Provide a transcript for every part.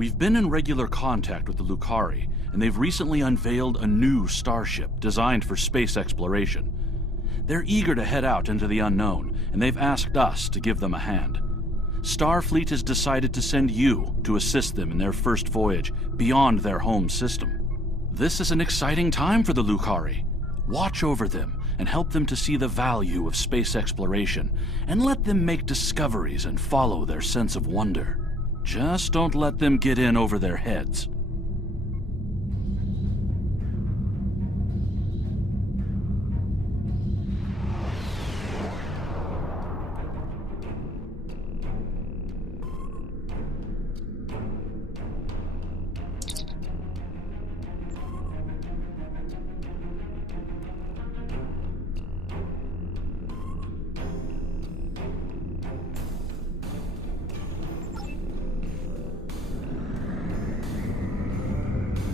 We've been in regular contact with the Lucari, and they've recently unveiled a new starship designed for space exploration. They're eager to head out into the unknown, and they've asked us to give them a hand. Starfleet has decided to send you to assist them in their first voyage beyond their home system. This is an exciting time for the Lucari. Watch over them and help them to see the value of space exploration, and let them make discoveries and follow their sense of wonder. Just don't let them get in over their heads.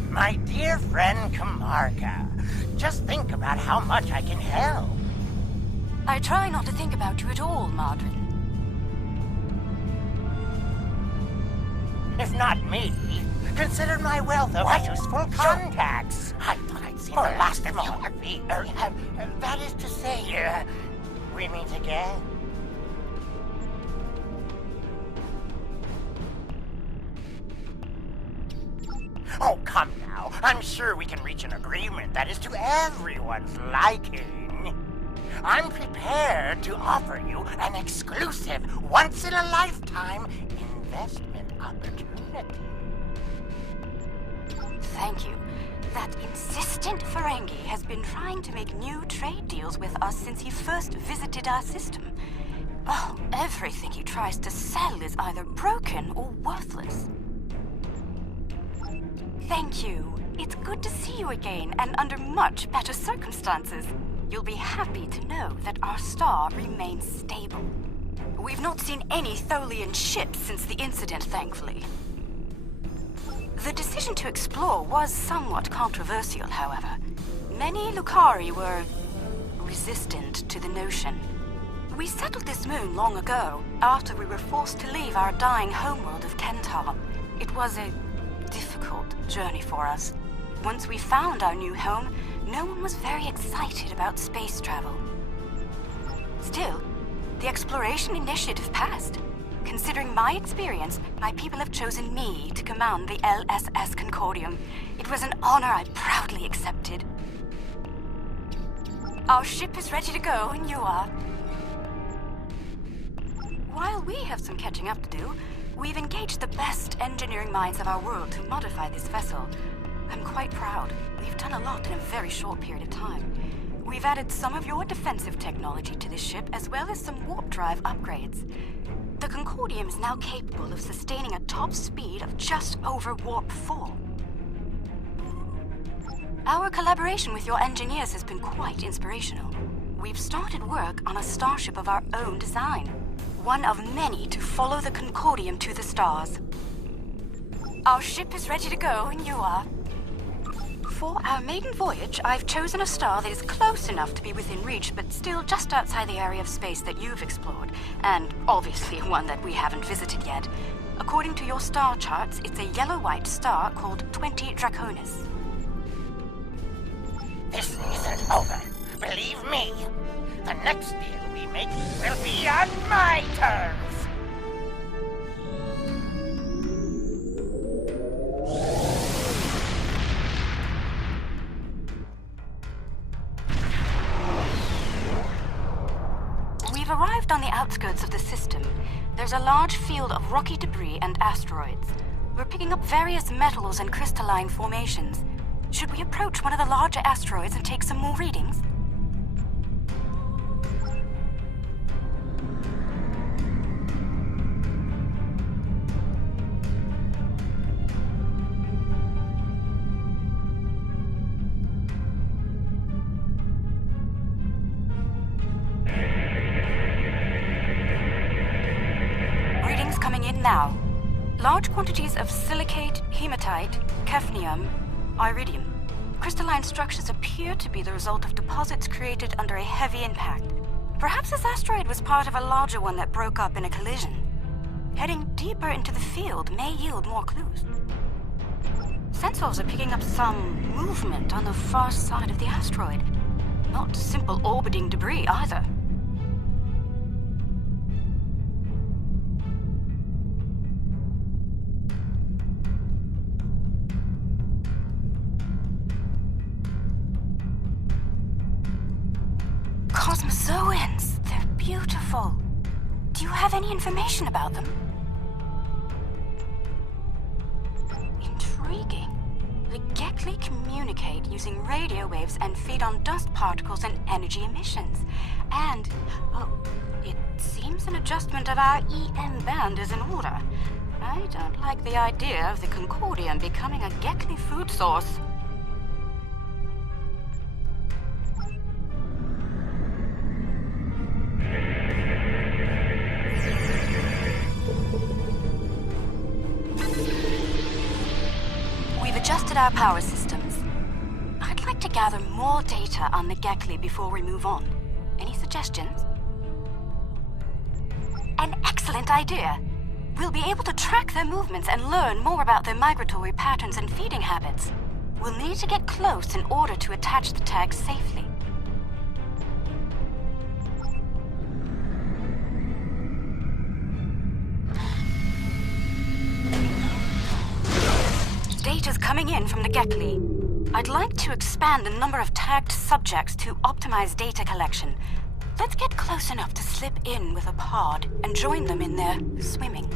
My dear friend Kamarka, just think about how much I can help. I try not to think about you at all, Margaret. If not me, consider my wealth of useful contacts. I thought I'd seen the last of you. That is to say, we meet again. Oh, come now. I'm sure we can reach an agreement that is to everyone's liking. I'm prepared to offer you an exclusive, once-in-a-lifetime investment opportunity. Thank you. That insistent Ferengi has been trying to make new trade deals with us since he first visited our system. Oh, everything he tries to sell is either broken or worthless. Thank you. It's good to see you again, and under much better circumstances. You'll be happy to know that our star remains stable. We've not seen any Tholian ships since the incident, thankfully. The decision to explore was somewhat controversial, however. Many Lucari were resistant to the notion. We settled this moon long ago, after we were forced to leave our dying homeworld of Kentar. It was a difficult journey for us. Once we found our new home, no one was very excited about space travel. Still, the exploration initiative passed. Considering my experience, my people have chosen me to command the LSS Concordium. It was an honor I proudly accepted. Our ship is ready to go, and you are. While we have some catching up to do, we've engaged the best engineering minds of our world to modify this vessel. I'm quite proud. We've done a lot in a very short period of time. We've added some of your defensive technology to this ship, as well as some warp drive upgrades. The Concordium is now capable of sustaining a top speed of just over warp 4. Our collaboration with your engineers has been quite inspirational. We've started work on a starship of our own design. One of many to follow the Concordium to the stars. Our ship is ready to go, and you are. For our maiden voyage, I've chosen a star that is close enough to be within reach, but still just outside the area of space that you've explored, and obviously one that we haven't visited yet. According to your star charts, it's a yellow-white star called 20 Draconis. This isn't over. Believe me, the next deal we make will be on my terms. We've arrived on the outskirts of the system. There's a large field of rocky debris and asteroids. We're picking up various metals and crystalline formations. Should we approach one of the larger asteroids and take some more readings? Readings coming in now. Large quantities of silicate, hematite, cadmium, iridium. Crystalline structures appear to be the result of deposits created under a heavy impact. Perhaps this asteroid was part of a larger one that broke up in a collision. Heading deeper into the field may yield more clues. Sensors are picking up some movement on the far side of the asteroid. Not simple orbiting debris either. Cosmozoans! They're beautiful. Do you have any information about them? Intriguing. The Gekli communicate using radio waves and feed on dust particles and energy emissions. And, it seems an adjustment of our EM band is in order. I don't like the idea of the Concordium becoming a Gekli food source. Adjusted our power systems. I'd like to gather more data on the Gekli before we move on. Any suggestions? An excellent idea. We'll be able to track their movements and learn more about their migratory patterns and feeding habits. We'll need to get close in order to attach the tags safely. Data's coming in from the Gekli. I'd like to expand the number of tagged subjects to optimize data collection. Let's get close enough to slip in with a pod and join them in their swimming.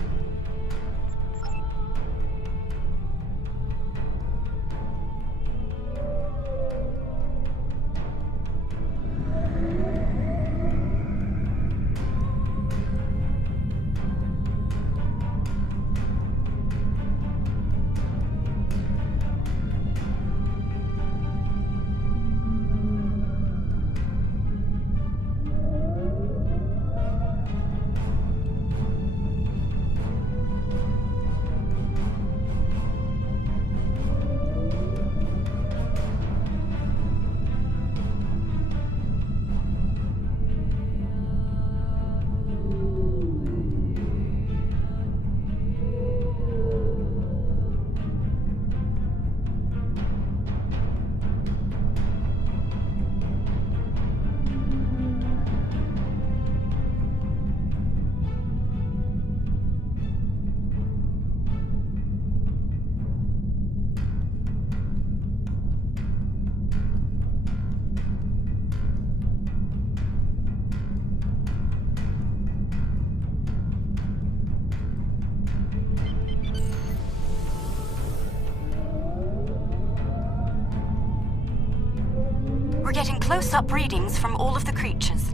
We're getting close-up readings from all of the creatures.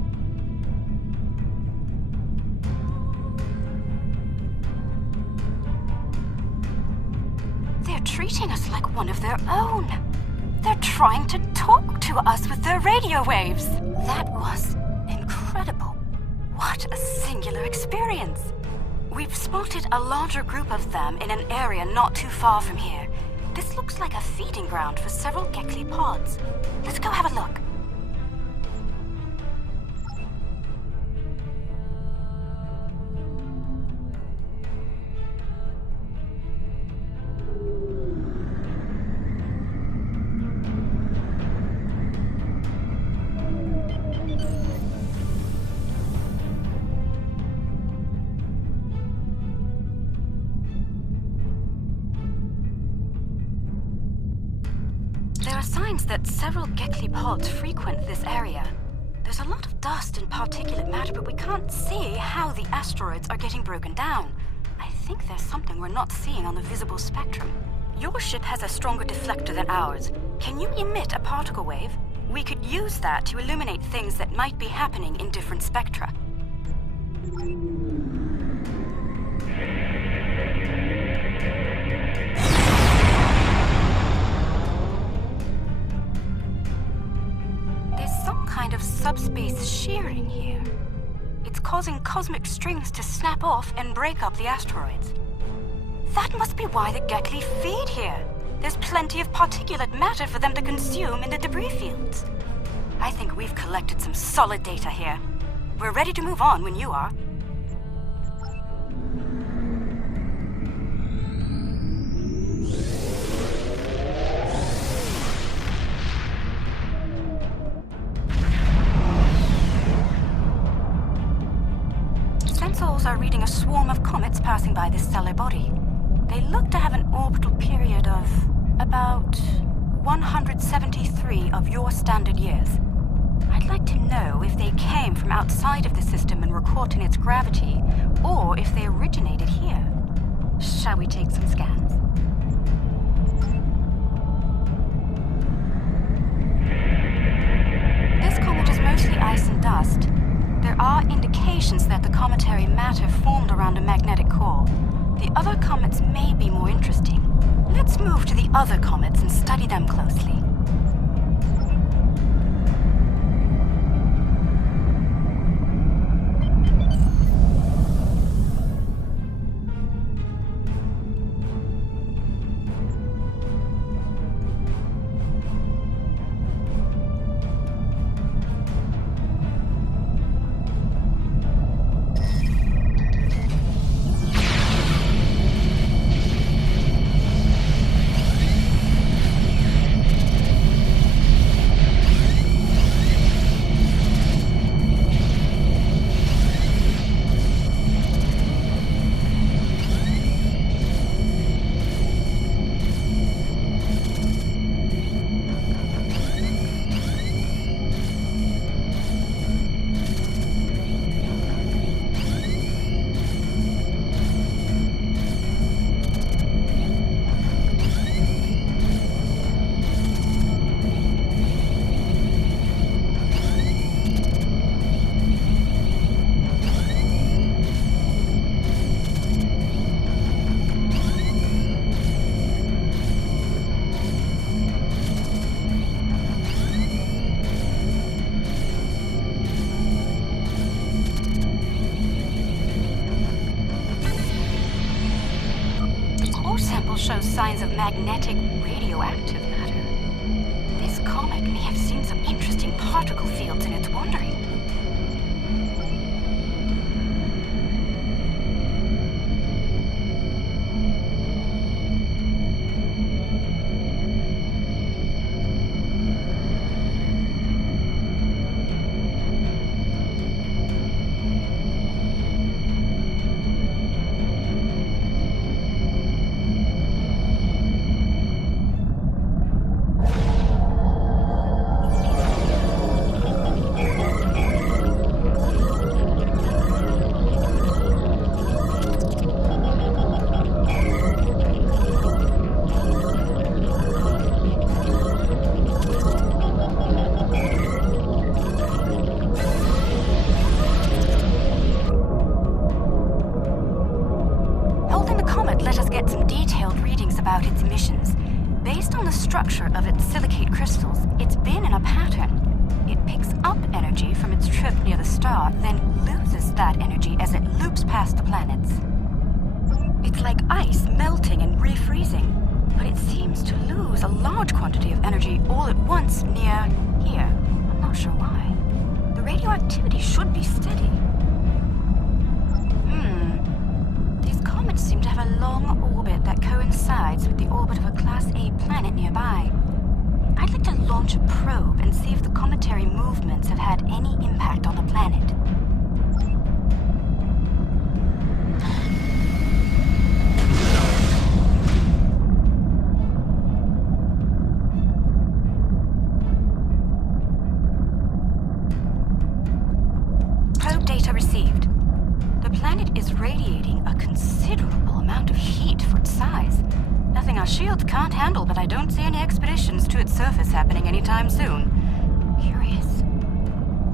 They're treating us like one of their own. They're trying to talk to us with their radio waves. That was incredible. What a singular experience. We've spotted a larger group of them in an area not too far from here. This looks like a feeding ground for several Gekli pods. Let's go have a look. There are signs that several Gekli pods frequent this area. There's a lot of dust and particulate matter, but we can't see how the asteroids are getting broken down. I think there's something we're not seeing on the visible spectrum. Your ship has a stronger deflector than ours. Can you emit a particle wave? We could use that to illuminate things that might be happening in different spectra. Kind of subspace shearing here. It's causing cosmic strings to snap off and break up the asteroids. That must be why the Gekli feed here. There's plenty of particulate matter for them to consume in the debris fields. I think we've collected some solid data here. We're ready to move on when you are. are reading a swarm of comets passing by this stellar body. They look to have an orbital period of about 173 of your standard years. I'd like to know if they came from outside of the system and were caught in its gravity, or if they originated here. Shall we take some scans? This comet is mostly ice and dust. There are indications that the cometary matter formed around a magnetic core. The other comets may be more interesting. Let's move to the other comets and study them closely. Shows signs of magnetic radioactive matter. This comet may have seen some interesting particle fields in its wandering. Structure of its silicate crystals, it's been in a pattern. It picks up energy from its trip near the star, then loses that energy as it loops past the planets. It's like ice melting and refreezing, but it seems to lose a large quantity of energy all at once near here. I'm not sure why. The radioactivity should be steady. These comets seem to have a long orbit that coincides with the orbit of a Class A planet nearby. I'd like to launch a probe and see if the cometary movements have had any impact on the planet. Probe data received. The planet is radiating a considerable amount of heat for its size. Nothing our shields can't handle, but I don't see any expeditions to its surface happening anytime soon. Curious.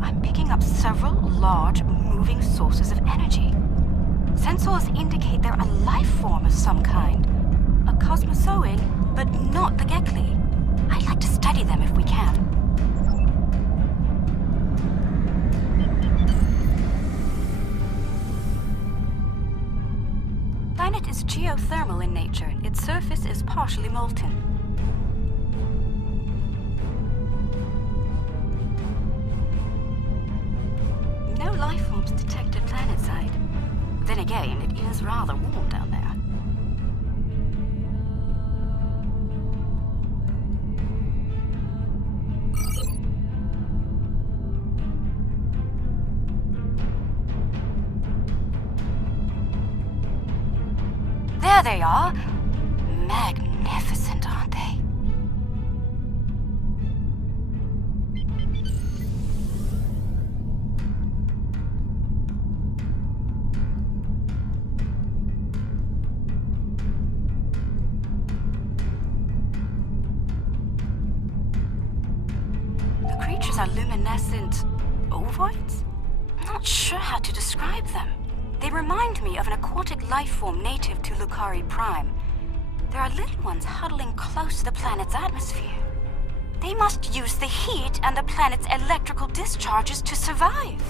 I'm picking up several large, moving sources of energy. Sensors indicate they're a life form of some kind. A cosmozoan, but not the Gekli. I'd like to study them if we can. Planet is geothermal in nature. Its surface is partially molten. No life forms detected planetside. Then again, it is rather warm down there. There they are! Magnificent, aren't they? The creatures are luminescent ovoids? I'm not sure how to describe them. They remind me of an aquatic life form native to Lucari Prime. There are little ones huddling close to the planet's atmosphere. They must use the heat and the planet's electrical discharges to survive.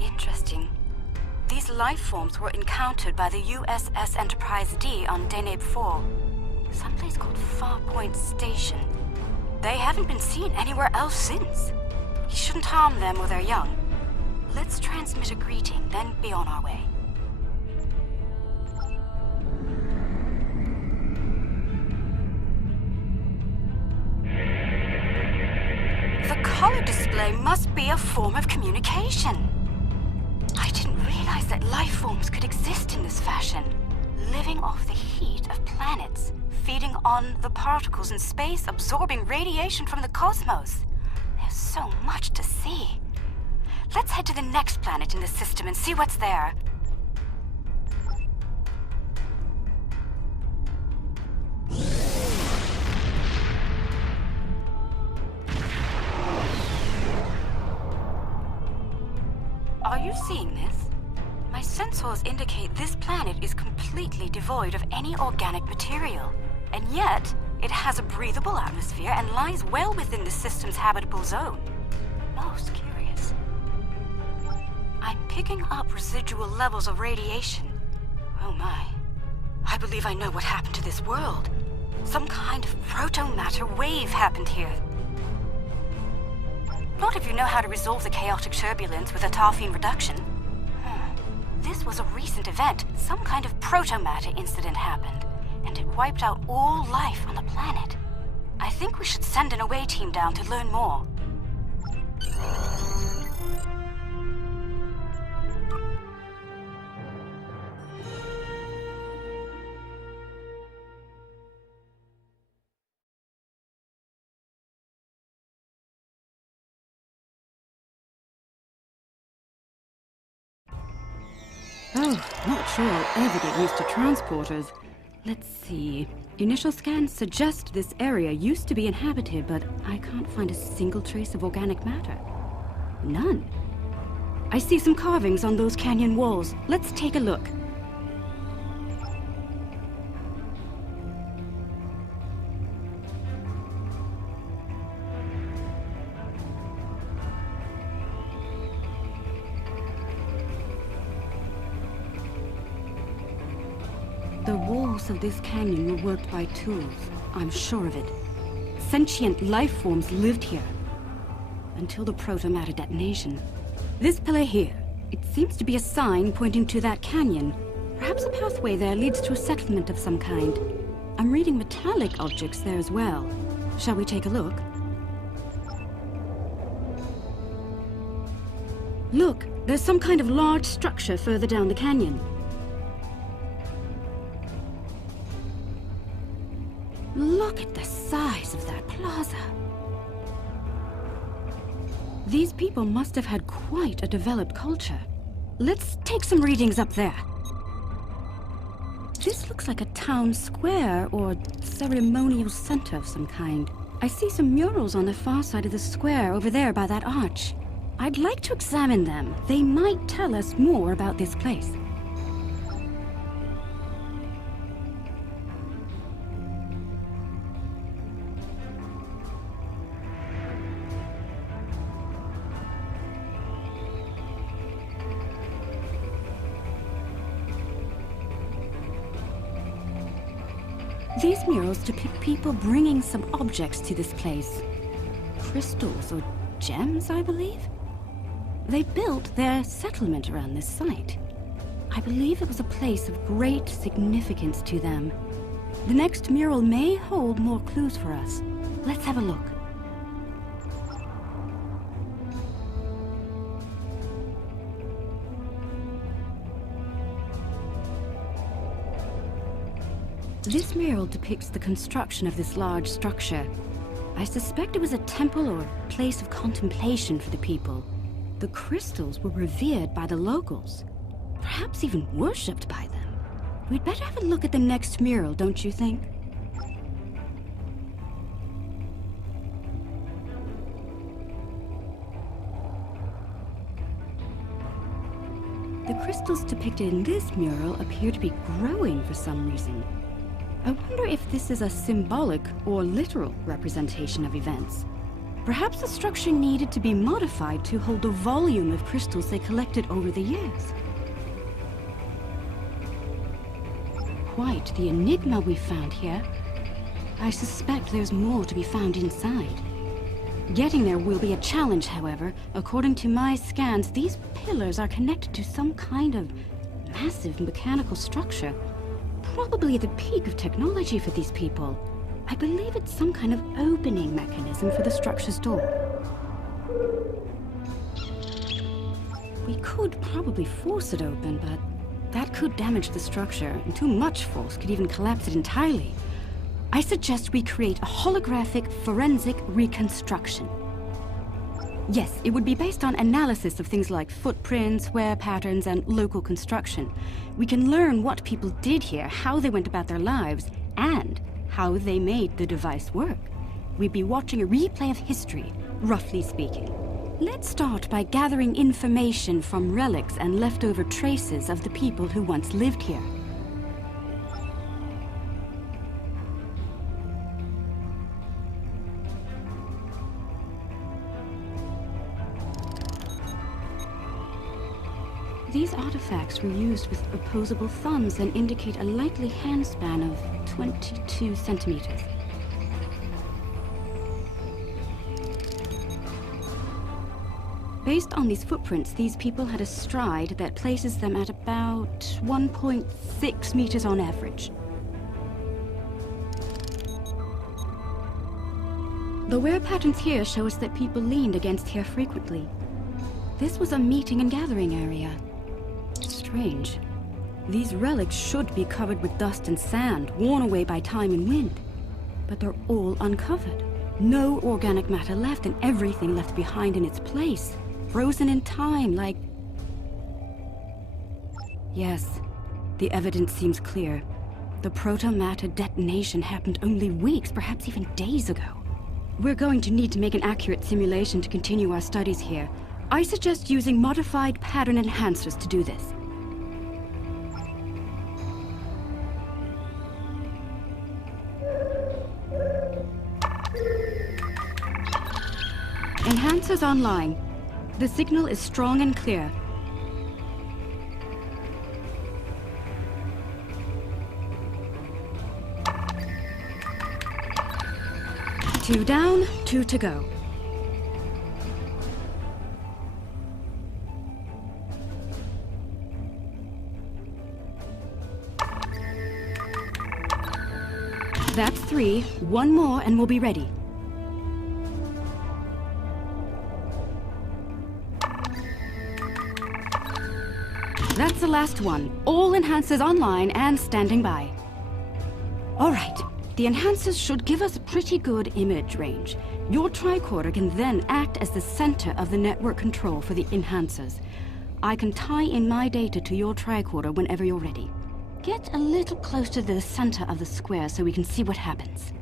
Interesting. These life forms were encountered by the USS Enterprise D on Deneb 4, someplace called Farpoint Station. They haven't been seen anywhere else since. We shouldn't harm them or their young. Let's transmit a greeting, then be on our way. The color display must be a form of communication. I didn't realize that life forms could exist in this fashion, living off the heat of planets, feeding on the particles in space, absorbing radiation from the cosmos. There's so much to see. Let's head to the next planet in the system and see what's there. Are you seeing this? My sensors indicate this planet is completely devoid of any organic material. And yet, it has a breathable atmosphere and lies well within the system's habitable zone. Most curious. I'm picking up residual levels of radiation. Oh my. I believe I know what happened to this world. Some kind of proto-matter wave happened here. Not if you know how to resolve the chaotic turbulence with a Tarfine reduction. This was a recent event. Some kind of proto-matter incident happened, and it wiped out all life on the planet. I think we should send an away team down to learn more. Oh, not sure I'll ever get used to transporters. Let's see. Initial scans suggest this area used to be inhabited, but I can't find a single trace of organic matter. None. I see some carvings on those canyon walls. Let's take a look. The walls of this canyon were worked by tools. I'm sure of it. Sentient life forms lived here until the proto-matter detonation. This pillar here, it seems to be a sign pointing to that canyon. Perhaps a pathway there leads to a settlement of some kind. I'm reading metallic objects there as well. Shall we take a look? Look, there's some kind of large structure further down the canyon. Look at the size of that plaza. These people must have had quite a developed culture. Let's take some readings up there. This looks like a town square or ceremonial center of some kind. I see some murals on the far side of the square over there by that arch. I'd like to examine them. They might tell us more about this place. These murals depict people bringing some objects to this place. Crystals or gems, I believe? They built their settlement around this site. I believe it was a place of great significance to them. The next mural may hold more clues for us. Let's have a look. This mural depicts the construction of this large structure. I suspect it was a temple or place of contemplation for the people. The crystals were revered by the locals, perhaps even worshipped by them. We'd better have a look at the next mural, don't you think? The crystals depicted in this mural appear to be growing for some reason. I wonder if this is a symbolic or literal representation of events. Perhaps the structure needed to be modified to hold the volume of crystals they collected over the years. Quite the enigma we found here. I suspect there's more to be found inside. Getting there will be a challenge, however. According to my scans, these pillars are connected to some kind of massive mechanical structure. Probably the peak of technology for these people. I believe it's some kind of opening mechanism for the structure's door. We could probably force it open, but that could damage the structure, and too much force could even collapse it entirely. I suggest we create a holographic forensic reconstruction. Yes, it would be based on analysis of things like footprints, wear patterns, and local construction. We can learn what people did here, how they went about their lives, and how they made the device work. We'd be watching a replay of history, roughly speaking. Let's start by gathering information from relics and leftover traces of the people who once lived here. These artifacts were used with opposable thumbs and indicate a likely handspan of 22 centimeters. Based on these footprints, these people had a stride that places them at about 1.6 meters on average. The wear patterns here show us that people leaned against here frequently. This was a meeting and gathering area. Strange. These relics should be covered with dust and sand, worn away by time and wind. But they're all uncovered. No organic matter left, and everything left behind in its place. Frozen in time, like... Yes, the evidence seems clear. The proto-matter detonation happened only weeks, perhaps even days ago. We're going to need to make an accurate simulation to continue our studies here. I suggest using modified pattern enhancers to do this. Enhancers online. The signal is strong and clear. Two down, two to go. That's three. One more and we'll be ready. That's the last one. All enhancers online and standing by. All right. The enhancers should give us a pretty good image range. Your tricorder can then act as the center of the network control for the enhancers. I can tie in my data to your tricorder whenever you're ready. Get a little close to the center of the square so we can see what happens.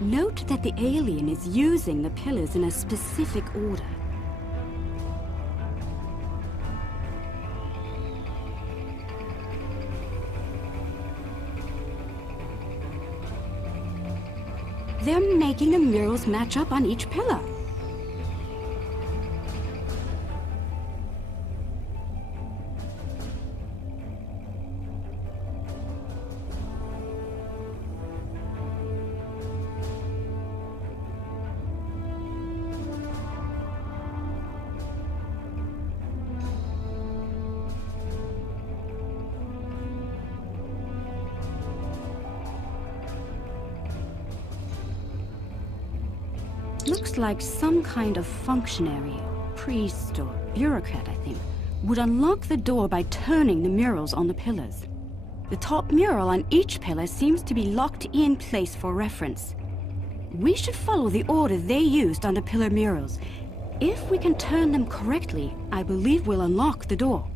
Note that the alien is using the pillars in a specific order. They're making the murals match up on each pillar. Looks like some kind of functionary, priest or bureaucrat, I think, would unlock the door by turning the murals on the pillars. The top mural on each pillar seems to be locked in place for reference. We should follow the order they used on the pillar murals. If we can turn them correctly, I believe we'll unlock the door.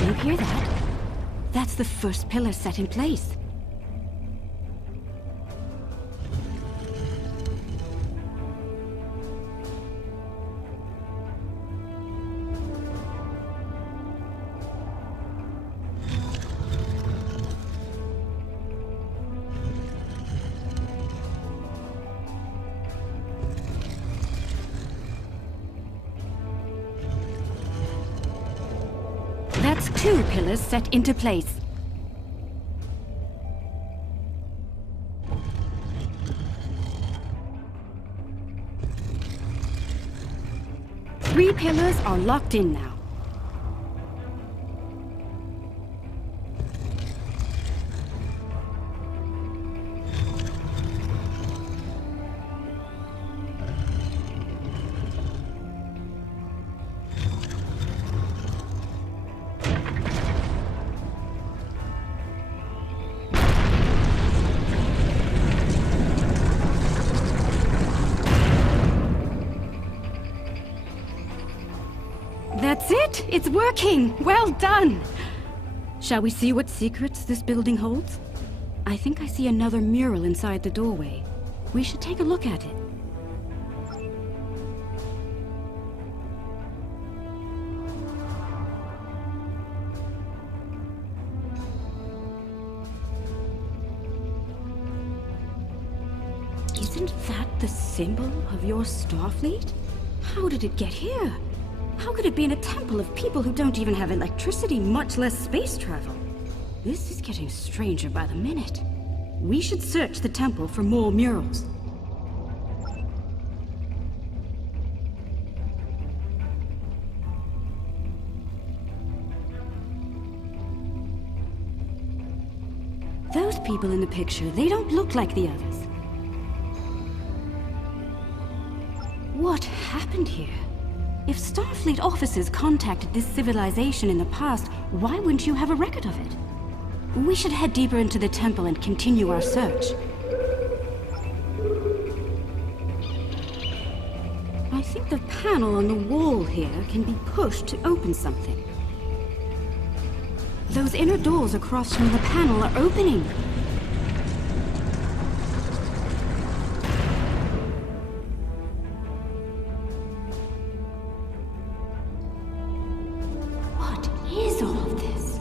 You hear that? That's the first pillar set in place. That's 2 pillars set into place. Three pillars are locked in now. That's it! It's working! Well done! Shall we see what secrets this building holds? I think I see another mural inside the doorway. We should take a look at it. Isn't that the symbol of your Starfleet? How did it get here? How could it be in a temple of people who don't even have electricity, much less space travel? This is getting stranger by the minute. We should search the temple for more murals. Those people in the picture, they don't look like the others. What happened here? If Starfleet officers contacted this civilization in the past, why wouldn't you have a record of it? We should head deeper into the temple and continue our search. I think the panel on the wall here can be pushed to open something. Those inner doors across from the panel are opening. Is all of this?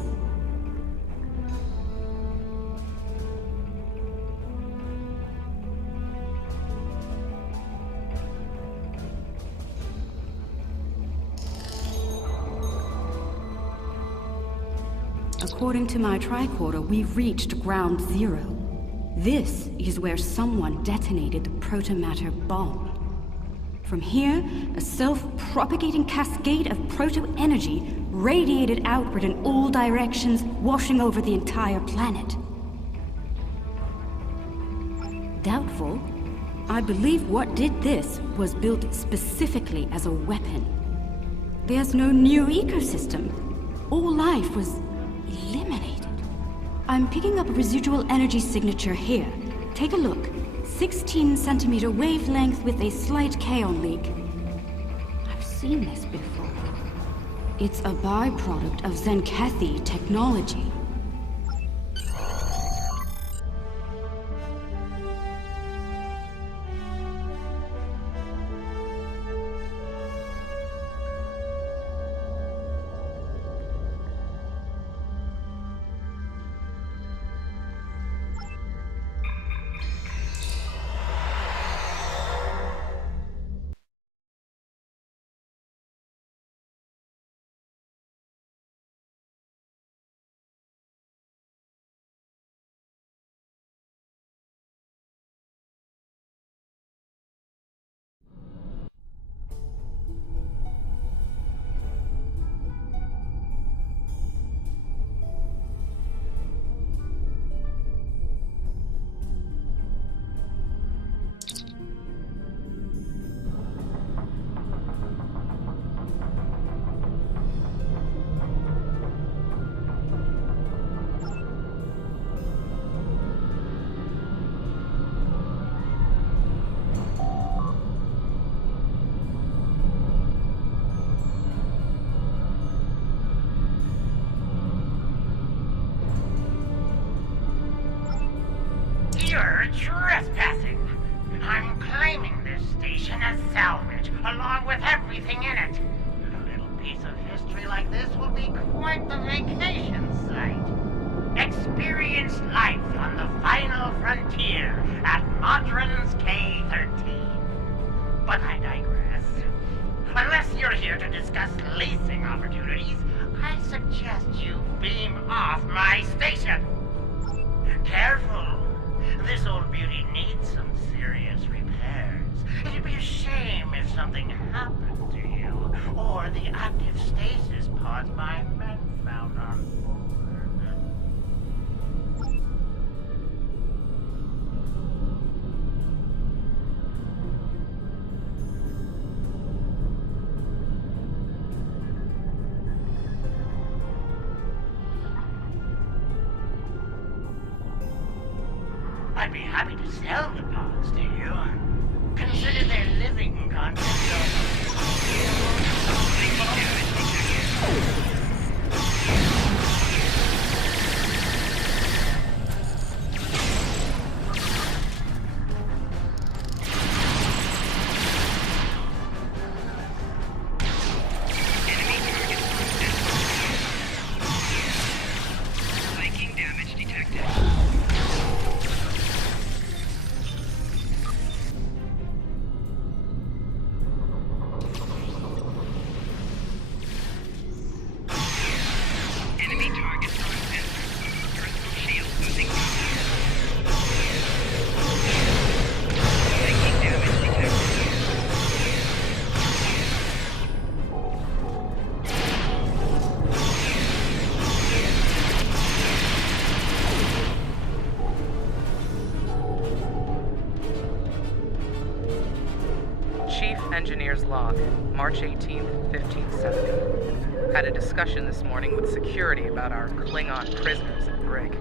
According to my tricorder, we've reached ground zero. This is where someone detonated the protomatter bomb. From here, a self-propagating cascade of proto-energy radiated outward in all directions, washing over the entire planet. Doubtful. I believe what did this was built specifically as a weapon. There's no new ecosystem. All life was eliminated. I'm picking up a residual energy signature here. Take a look. 16-centimeter wavelength with a slight kaon leak. I've seen this before. It's a byproduct of Zenkethi technology. You're trespassing. I'm claiming this station as salvage, along with everything in it. A little piece of history like this will be quite the vacation site. Experience life on the final frontier at Modron's K-13. But I digress. Unless you're here to discuss leasing opportunities, I suggest you beam off my station. Careful. This old beauty needs some serious repairs. It'd be a shame if something happened to you, or the active stasis pods my men found on board. I'd be happy to sell the pods to you. Consider their living contents Engineer's log, March 18th, 1570. Had a discussion this morning with security about our Klingon prisoners at Brig.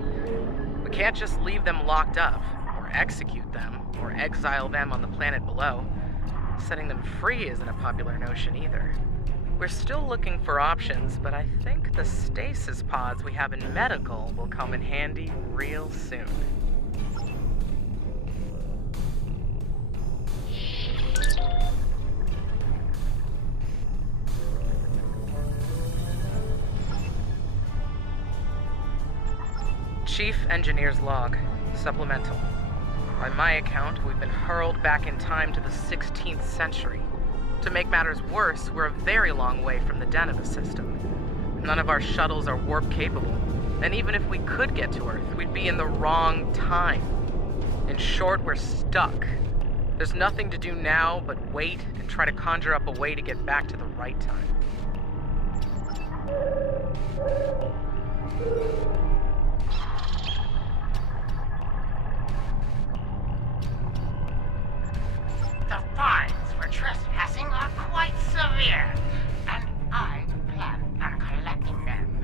We can't just leave them locked up, or execute them, or exile them on the planet below. Setting them free isn't a popular notion either. We're still looking for options, but I think the stasis pods we have in medical will come in handy real soon. Chief Engineer's log, supplemental. By my account, we've been hurled back in time to the 16th century. To make matters worse, we're a very long way from the den of the system. None of our shuttles are warp capable, and even if we could get to Earth, we'd be in the wrong time. In short, we're stuck. There's nothing to do now but wait and try to conjure up a way to get back to the right time. The fines for trespassing are quite severe, and I plan on collecting them.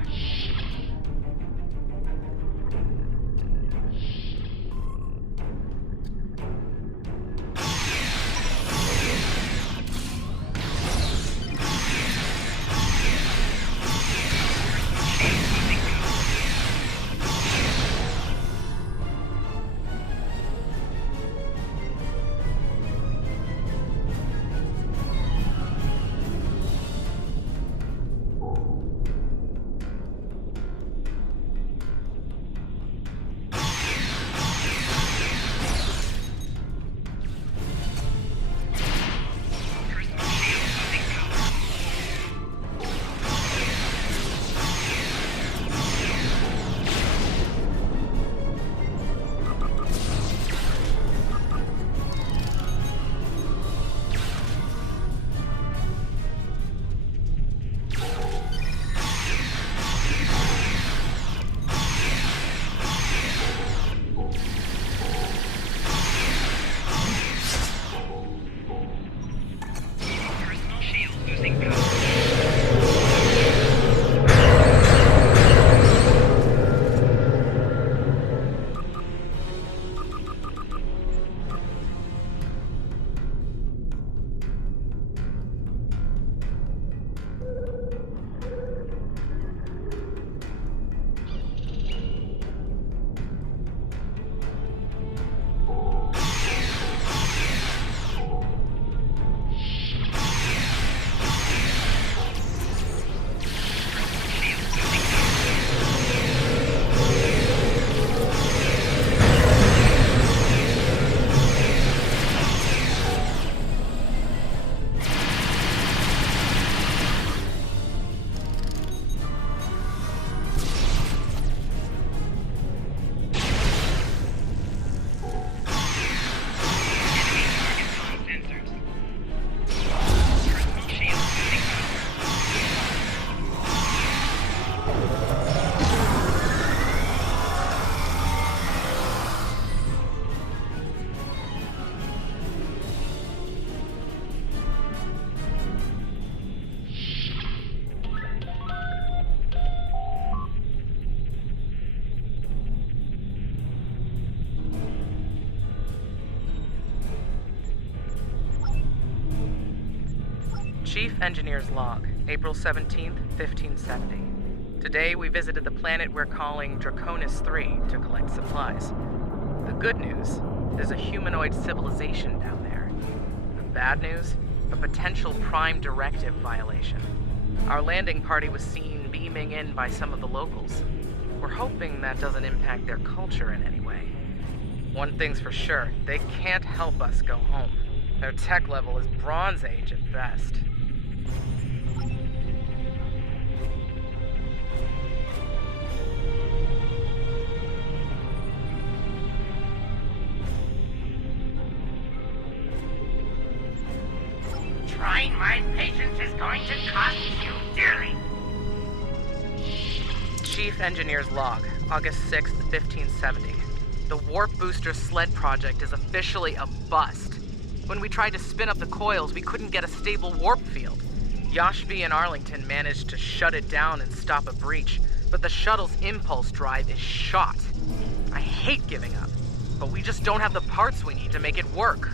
Engineer's Log, April 17th, 1570. Today we visited the planet we're calling Draconis 3 to collect supplies. The good news, there's a humanoid civilization down there. The bad news, a potential Prime Directive violation. Our landing party was seen beaming in by some of the locals. We're hoping that doesn't impact their culture in any way. One thing's for sure, they can't help us go home. Their tech level is Bronze Age at best. Trying my patience is going to cost you dearly. Chief Engineer's Log, August 6th, 1570. The Warp Booster Sled project is officially a bust. When we tried to spin up the coils, we couldn't get a stable warp field. Yashvi and Arlington managed to shut it down and stop a breach, but the shuttle's impulse drive is shot. I hate giving up, but we just don't have the parts we need to make it work.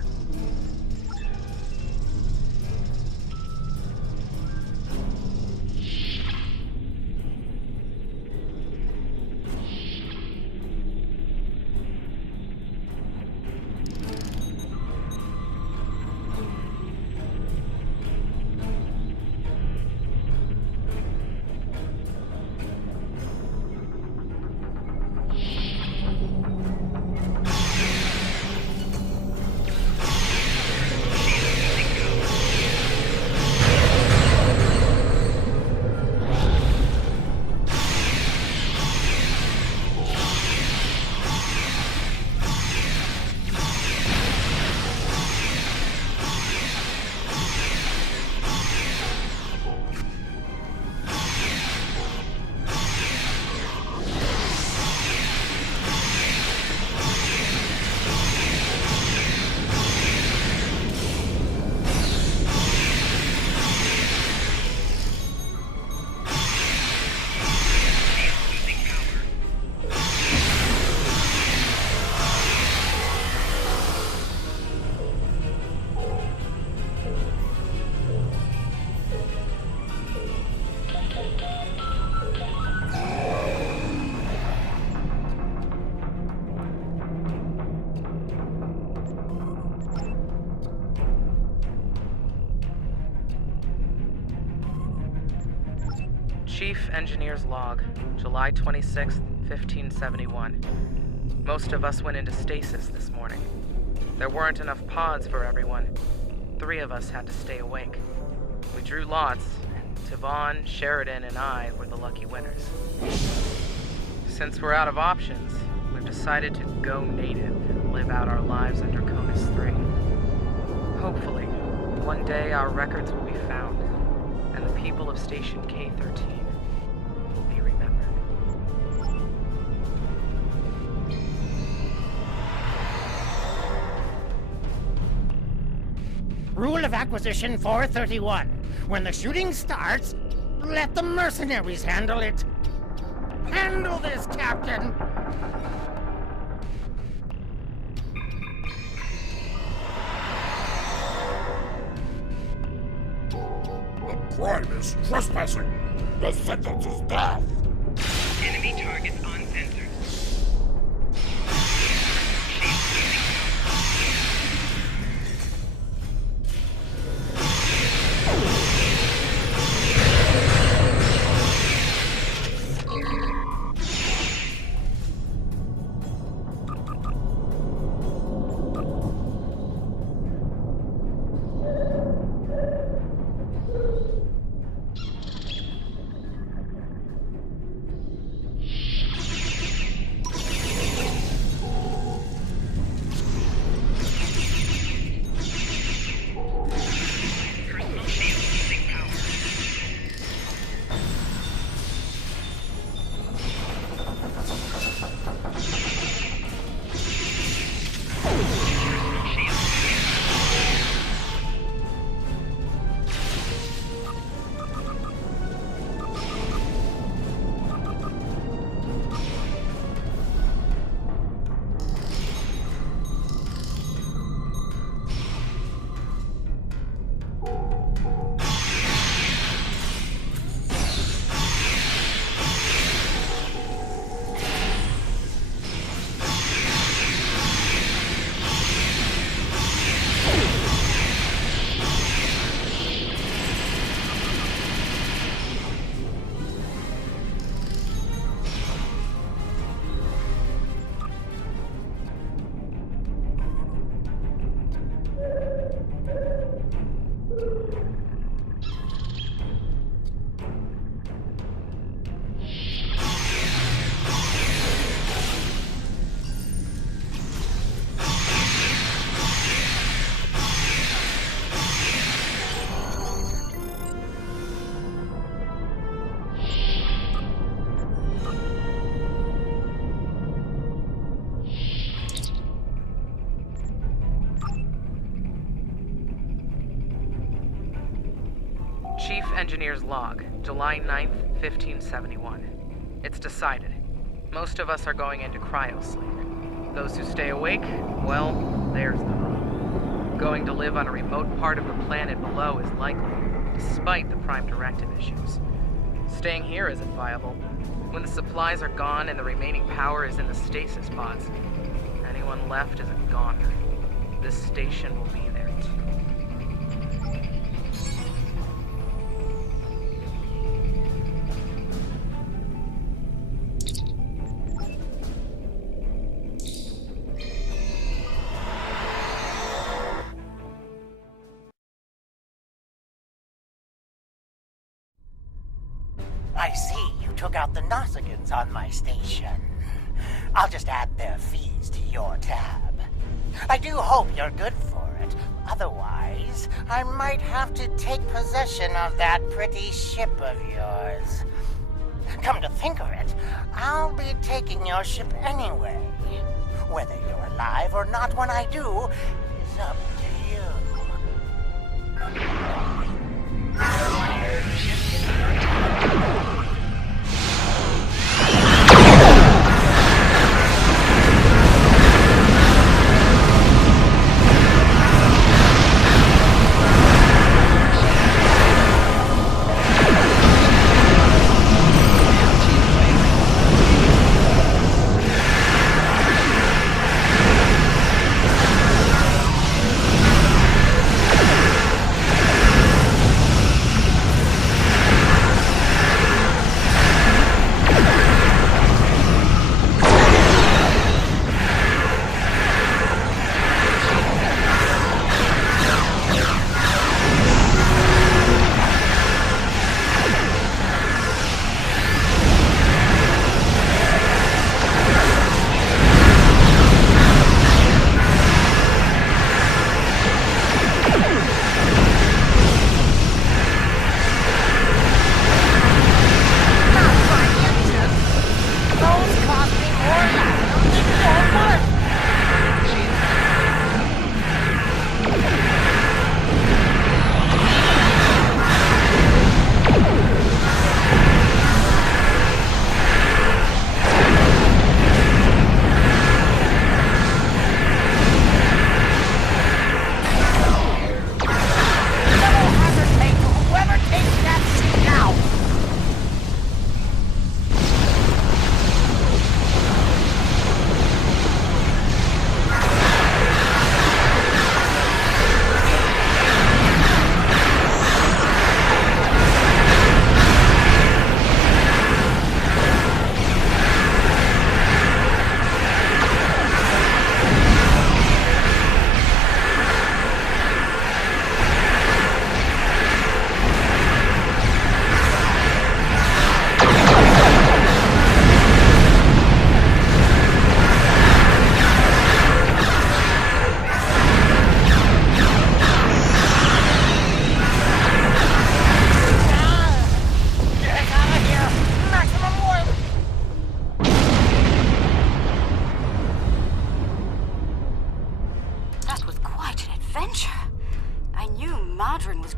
Chief Engineer's Log, July 26th, 1571. Most of us went into stasis this morning. There weren't enough pods for everyone. 3 of us had to stay awake. We drew lots, and Tavon, Sheridan, and I were the lucky winners. Since we're out of options, we've decided to go native and live out our lives under Draconis 3. Hopefully, one day our records will be found, and the people of Station K-13 will be remembered. Rule of Acquisition 431. When the shooting starts, let the mercenaries handle it. Handle this, Captain! The crime is trespassing. The sentence is death. Enemy targets on sensors. Engineer's log, July 9th, 1571. It's decided. Most of us are going into cryosleep. Those who stay awake, well, there's the rub. Going to live on a remote part of the planet below is likely, despite the Prime Directive issues. Staying here isn't viable. When the supplies are gone and the remaining power is in the stasis pods, anyone left is a goner. This station will be there too. I see you took out the Nausicaans on my station. I'll just add their fees to your tab. I do hope you're good for it. Otherwise, I might have to take possession of that pretty ship of yours. Come to think of it, I'll be taking your ship anyway. Whether you're alive or not when I do is up to you.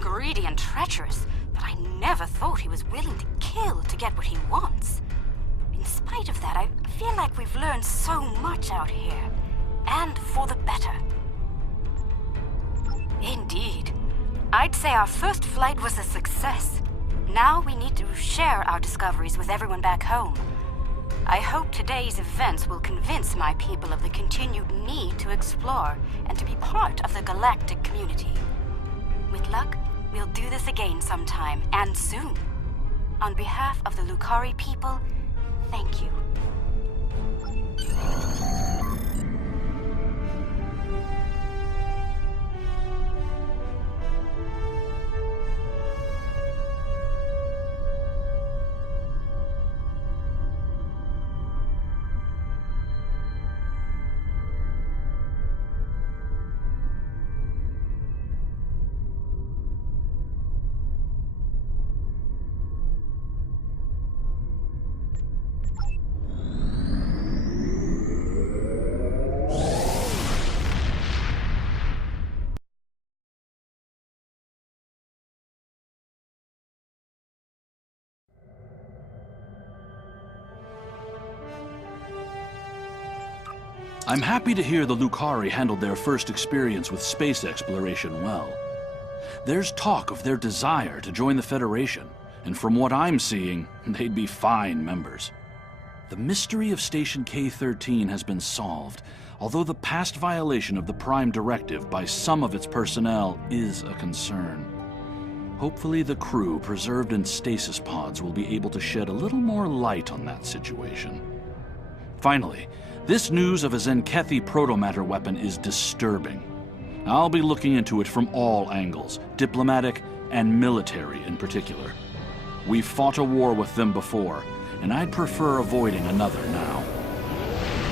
greedy and treacherous, but I never thought he was willing to kill to get what he wants. In spite of that, I feel like we've learned so much out here, and for the better. Indeed. I'd say our first flight was a success. Now we need to share our discoveries with everyone back home. I hope today's events will convince my people of the continued need to explore and to be part of the galactic community. With luck, we'll do this again sometime, and soon. On behalf of the Lucari people, thank you. I'm happy to hear the Lucari handled their first experience with space exploration well. There's talk of their desire to join the Federation, and from what I'm seeing, they'd be fine members. The mystery of Station K-13 has been solved, although the past violation of the Prime Directive by some of its personnel is a concern. Hopefully the crew preserved in stasis pods will be able to shed a little more light on that situation. Finally, this news of a Zenkethi protomatter weapon is disturbing. I'll be looking into it from all angles, diplomatic and military in particular. We've fought a war with them before, and I'd prefer avoiding another now.